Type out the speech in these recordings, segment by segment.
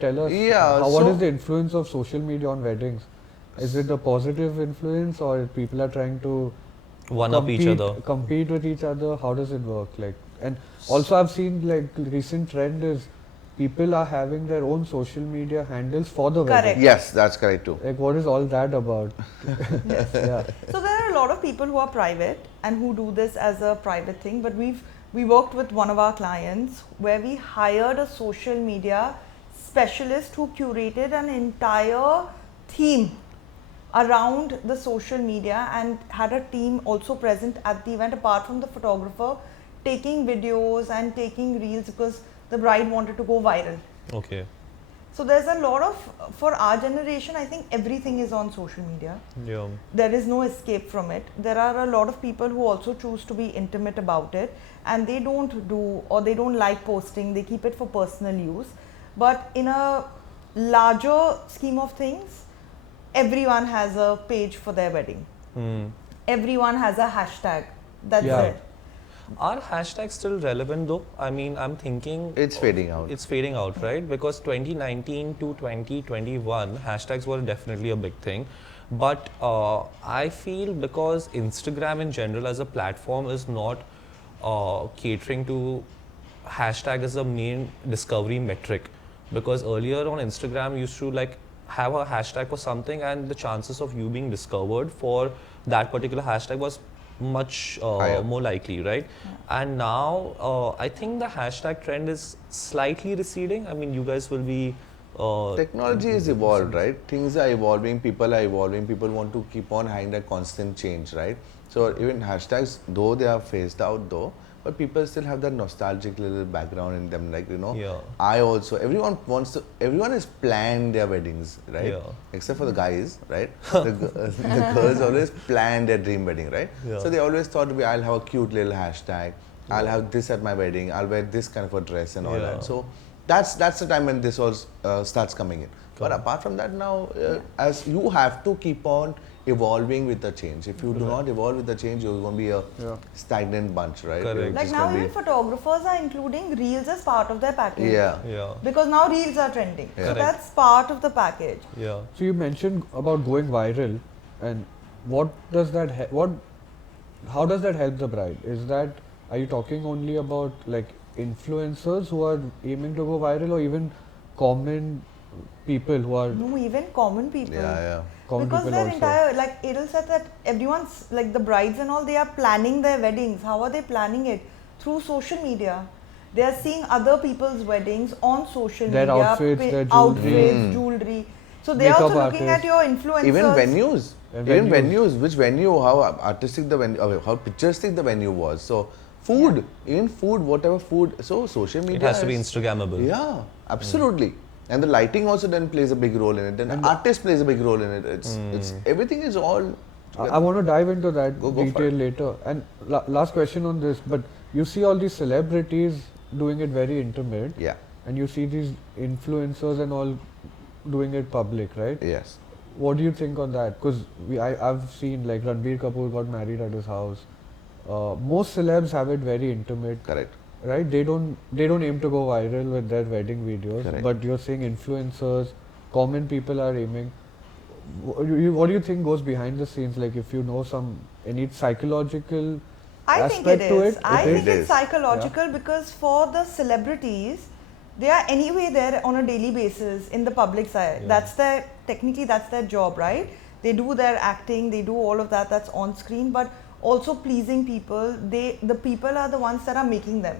tell us what is the influence of social media on weddings? Is it a positive influence, or people are trying to one up each other, compete with each other? How does it work? Like, and also I've seen like recent trend is people are having their own social media handles for the wedding. Yes, that's correct too. Like, what is all that about? Yes. Yeah. So there are a lot of people who are private and who do this as a private thing, but we worked with one of our clients where we hired a social media specialist who curated an entire theme around the social media and had a team also present at the event apart from the photographer, taking videos and taking reels because the bride wanted to go viral. Okay. So there's a lot of, for our generation, I think everything is on social media. Yeah. There is no escape from it. There are a lot of people who also choose to be intimate about it, and they don't do, or they don't like posting, they keep it for personal use. But in a larger scheme of things, everyone has a page for their wedding. Everyone has a hashtag. That's it. Are hashtags still relevant though? I mean, I'm thinking it's fading out. It's fading out, right? Because 2019 to 2021, hashtags were definitely a big thing. But I feel because Instagram in general as a platform is not catering to hashtag as a main discovery metric. Because earlier on Instagram you used to like have a hashtag for something and the chances of you being discovered for that particular hashtag was much more likely, right? And now I think the hashtag trend is slightly receding. I mean, you guys will be technology is evolved, right? Things are evolving, people are evolving, people want to keep on having that constant change, right? So even hashtags, though they are phased out though, but people still have that nostalgic little background in them, like, you know, I also, everyone wants to, everyone has planned their weddings, right? Except for the guys, right? the girls always plan their dream wedding, right? So they always thought, I'll have a cute little hashtag, I'll have this at my wedding, I'll wear this kind of a dress and all that. So that's the time when this all starts coming in. But apart from that now, as you have to keep on evolving with the change. If you do not evolve with the change, you're going to be a stagnant bunch, right? Like now even photographers are including reels as part of their package. Yeah. Because now reels are trending. So that's part of the package. Yeah. So you mentioned about going viral, and what does that how does that help the bride? Is that, are you talking only about like influencers who are aiming to go viral, or even common people who are... No, even common people. Common because people their also. entire, like Adel said that everyone's, like the brides and all, they are planning their weddings. How are they planning it? Through social media. They are seeing other people's weddings on social media. Their outfits, their jewelry. Jewelry. So they are also looking at your influencers. Even venues. Even venues. Which venue, how artistic the venue, how picturesque the venue was. So food, even food, whatever food. So social media. It has to be Instagrammable. Yeah, absolutely. And the lighting also then plays a big role in it. And the artist plays a big role in it. It's everything is all. I want to dive into that detail later. And last question on this, but you see all these celebrities doing it very intimate. Yeah. And you see these influencers and all doing it public, right? Yes. What do you think on that? Because I've seen like Ranbir Kapoor got married at his house. Most celebs have it very intimate. Correct. Right? They don't aim to go viral with their wedding videos. Correct. But you're saying influencers, common people are aiming. What do you think goes behind the scenes? Like if you know any psychological aspect to it? I think it's psychological because for the celebrities, they are anyway there on a daily basis in the public side. Technically that's their job, right? They do their acting, they do all of that, that's on screen, but also pleasing people. The people are the ones that are making them.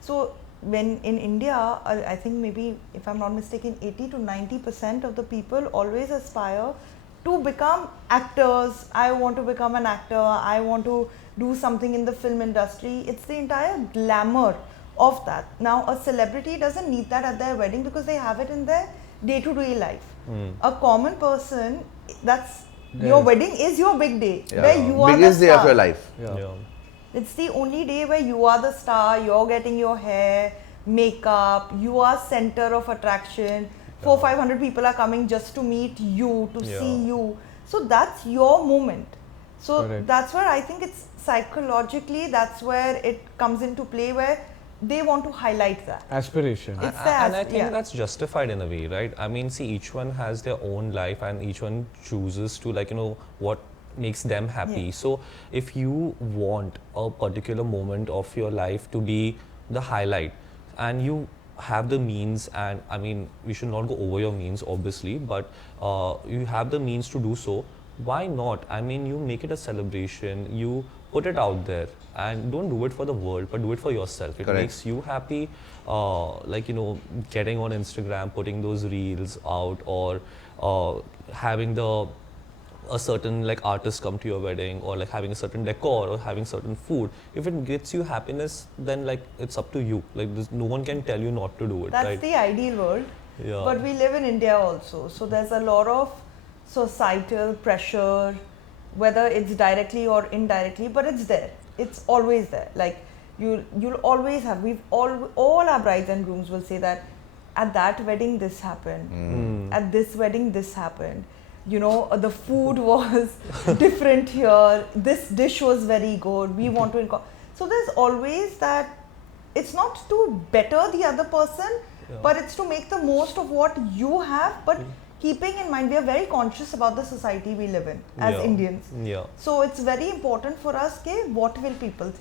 So when in India, I think maybe if I'm not mistaken, 80 to 90% of the people always aspire to become actors. I want to become an actor. I want to do something in the film industry. It's the entire glamour of that. Now a celebrity doesn't need that at their wedding because they have it in their day-to-day life. A common person, your wedding is your big day, where you are biggest the day star. of your life. It's the only day where you are the star, you're getting your hair, makeup, you are center of attraction. 400-500 people are coming just to meet you, to see you. So that's your moment. So that's where I think it's psychologically, that's where it comes into play, where they want to highlight that. Aspiration. It's And I the think yeah. that's justified in a way, right? I mean, see, each one has their own life and each one chooses to, like, what makes them happy. Yeah. So if you want a particular moment of your life to be the highlight and you have the means, and I mean, we should not go over your means, obviously, but you have the means to do so, why not? I mean, you make it a celebration, you put it out there, and don't do it for the world, but do it for yourself. It Correct. makes you happy, like, getting on Instagram, putting those reels out, or having a certain like artist come to your wedding, or like having a certain decor, or having certain food. If it gets you happiness, then like it's up to you. Like no one can tell you not to do it. That's right? the ideal world. Yeah. But we live in India also, so there's a lot of societal pressure, whether it's directly or indirectly, but it's there. It's always there. Like you'll always have. All our brides and grooms will say that at that wedding this happened, at this wedding this happened. The food was different here. This dish was very good. We want to so there's always that. It's not to better the other person, but it's to make the most of what you have, but keeping in mind we are very conscious about the society we live in as Yeah. Indians. Yeah. So it's very important for us, what will people think?